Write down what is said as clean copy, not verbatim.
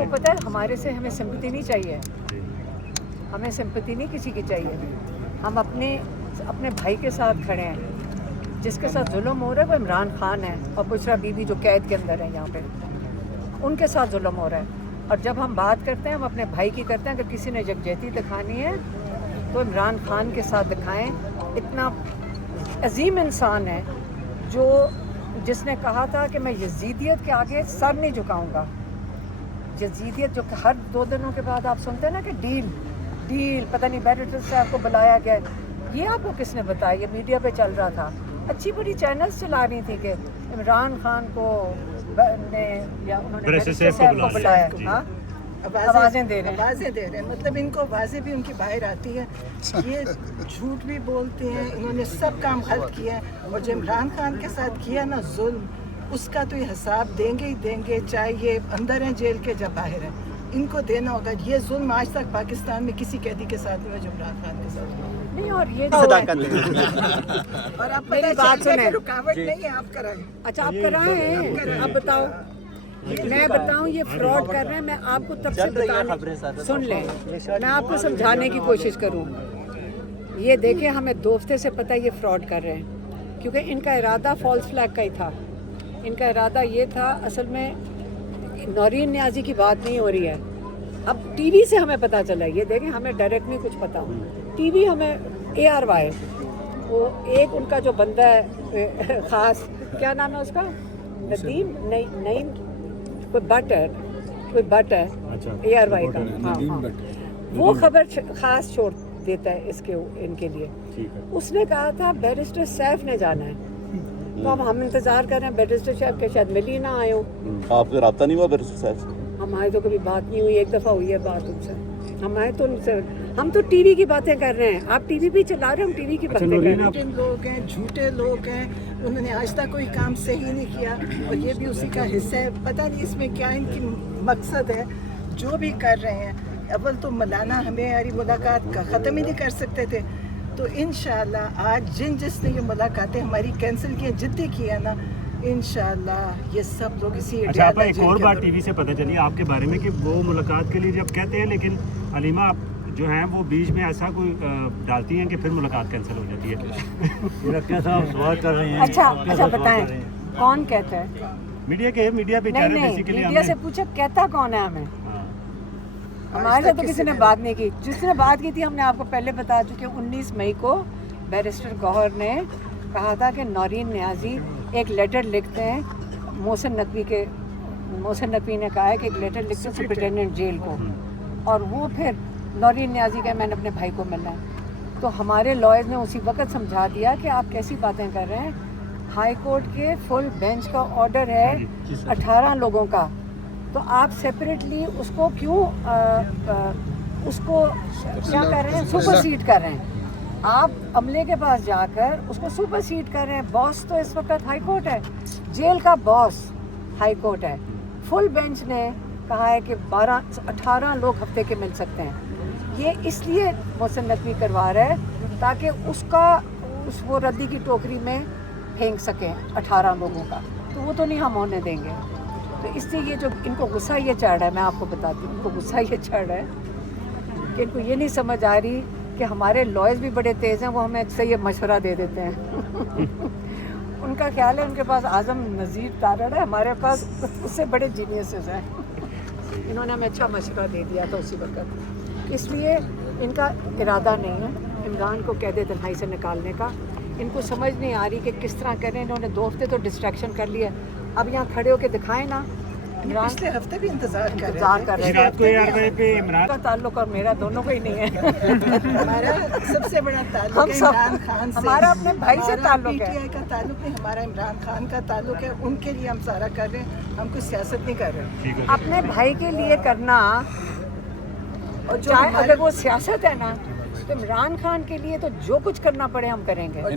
आपको पता है हमारे से हमें सिंपैथी नहीं चाहिए, हमें सिंपैथी नहीं किसी की चाहिए। हम अपने भाई के साथ खड़े हैं। जिसके साथ जुल्म हो रहा है वो इमरान खान है और बुशरा बीबी जो कैद के अंदर है यहाँ पे, उनके साथ जुल्म हो रहा है। और जब हम बात करते हैं हम अपने भाई की करते हैं। अगर किसी ने यकजहती दिखानी है तो इमरान खान के साथ दिखाएं। इतना अजीम इंसान है जिसने कहा था कि मैं यजीदियत के आगे सर नहीं झुकाऊंगा। यजीदियत जो हर 2 दिनों के बाद आप सुनते हैं ना कि डील पता नहीं बैरिस्टर साहब को बुलाया गया, ये आपको किसने बताया? ये मीडिया पे चल रहा था, अच्छी बड़ी चैनल्स चला रही थी कि इमरान खान को ने या उन्होंने बैरिस्टर साहब को बुलाया। हाँ, आवाज़ें दे रहे हैं, मतलब इनको आवाज़ें भी उनकी बाहर आती है। ये झूठ भी बोलते हैं, इन्होंने सब काम गलत किया है। और जो इमरान खान के साथ किया ना जुल्म, उसका तो ये हिसाब देंगे ही देंगे, चाहे ये अंदर हैं जेल के जब बाहर हैं, इनको देना होगा। ये जुल्म आज तक पाकिस्तान में किसी कैदी के साथ नहीं हुआ जो इमरान खान के साथ हुआ। नहीं, और ये और आप मेरी बात सुने, रुकावट नहीं है, आप कराएं। अच्छा आप कराएं, आप बताओ। मैं बताऊं ये फ्रॉड कर रहे हैं, मैं आपको तब से बताने, सुन लें, मैं आपको समझाने की कोशिश करूं। ये देखिए हमें 2 हफ्ते से पता है ये फ्रॉड कर रहे हैं, क्योंकि इनका इरादा फॉल्स फ्लैग का ही था। इनका इरादा ये था, असल में नौरीन न्याजी की बात नहीं हो रही है। अब टीवी से हमें पता चला, ये देखें हमें डायरेक्ट नहीं कुछ पता, टीवी हमें ARY वो एक उनका जो बंदा है ख़ास, क्या नाम है उसका, नदीम नईम कोई बट है अच्छा, ARY का। हाँ, वो खबर ख़ास छोड़ देता है इनके लिए। उसने कहा था बैरिस्टर सैफ ने जाना है, तो अब हम इंतज़ार कर रहे हैं बैरिस्टर सैफ के, शायद मिल ही ना आए हो। आपका रब्ता नहीं हुआ बैरिस्टर साहब से? हमारी तो कभी बात नहीं हुई, एक दफ़ा हुई है बात उनसे। हमारे तो उनसे, हम तो टीवी की बातें कर रहे हैं, आप टीवी भी चला रहे हैं, हम टीवी की बातें कर रहे हैं। लोग हैं, झूठे लोग हैं, उन्होंने आज तक कोई काम सही नहीं किया और ये भी उसी का हिस्सा है। पता नहीं इसमें क्या इनकी मकसद है जो भी कर रहे हैं। अव्वल तो मौलाना हमें हमारी मुलाकात का ख़त्म ही नहीं कर सकते थे, तो इंशाल्लाह आज जिसने ये मुलाकातें हमारी कैंसिल की, जिद्दी की है ना, इंशाल्लाह ये सब लोग इसी। अच्छा आपा, एक और बात टीवी से पता चली आपके बारे में कि वो मुलाकात के लिए जब कहते हैं, लेकिन अलीमा आप जो हैं वो बीच में ऐसा कोई डालती हैं कि फिर मुलाकात कैंसिल हो जाती है। कैसा सवाल कर रहे हैं? अच्छा बताएं कौन कहता है? मीडिया पे नहीं, मीडिया से पूछा कहता कौन है हमें? हमारे से तो किसी ने बात नहीं की। जिसने बात की थी हमने आपको पहले बता चुके। 19 मई को बैरिस्टर गौहर ने कहा था कि नौरीन न्याजी एक लेटर लिखते हैं, मोहसिन नकवी ने कहा है कि एक लेटर लिखते हैं सुपरिटेंडेंट जेल को, और वो फिर नौरीन न्याजी का मैंने अपने भाई को मिलना है। तो हमारे लॉयर्स ने उसी वक्त समझा दिया कि आप कैसी बातें कर रहे हैं। हाई कोर्ट के फुल बेंच का ऑर्डर है 18 लोगों का, तो आप सेपरेटली उसको क्यों उसको क्या कर रहे हैं, सुपरसीड कर रहे हैं। आप अमले के पास जाकर उसको सुपरसीड कर रहे हैं। बॉस तो इस वक्त हाई कोर्ट है, जेल का बॉस हाई कोर्ट है। फुल बेंच ने कहा है कि 18 लोग हफ्ते के मिल सकते हैं। ये इसलिए मोहसिन नकवी करवा रहा है ताकि वो रद्दी की टोकरी में फेंक सकें 18 लोगों का, तो वो तो नहीं हम होने देंगे। तो इसलिए ये जो इनको गुस्सा ये चढ़ रहा है, मैं आपको बताती हूँ, इनको गुस्सा ये चढ़ रहा है कि इनको ये नहीं समझ आ रही कि हमारे लॉयर्स भी बड़े तेज़ हैं, वो हमें अच्छा ये मशवरा दे देते हैं। उनका ख्याल है उनके पास आज़म नज़ीर तारड़ है, हमारे पास उससे बड़े जीनियसेस हैं। इन्होंने हमें अच्छा मशवरा दे दिया था उसी वक्त। इसलिए इनका इरादा नहीं है इमरान को कैद तन्हाई से निकालने का। इनको समझ नहीं आ रही कि किस तरह करें। इन्होंने 2 हफ्ते तो डिस्ट्रैक्शन कर लिया, अब यहाँ खड़े होकर दिखाएं ना। पिछले हफ्ते भी इंतजार कर रहे थे। इमरान का ताल्लुक और मेरा दोनों को ही नहीं है। हमारा सबसे बड़ा ताल्लुक है इमरान खान से, हमारा अपने भाई से ताल्लुक है। PTI का ताल्लुक नहीं, हमारा इमरान खान का ताल्लुक है। उनके लिए हम सारा कर रहे हैं, हम कुछ सियासत नहीं कर रहे। अपने भाई के लिए करना, और चाहे अगर वो सियासत है ना, तो इमरान खान के लिए तो जो कुछ करना पड़े हम करेंगे।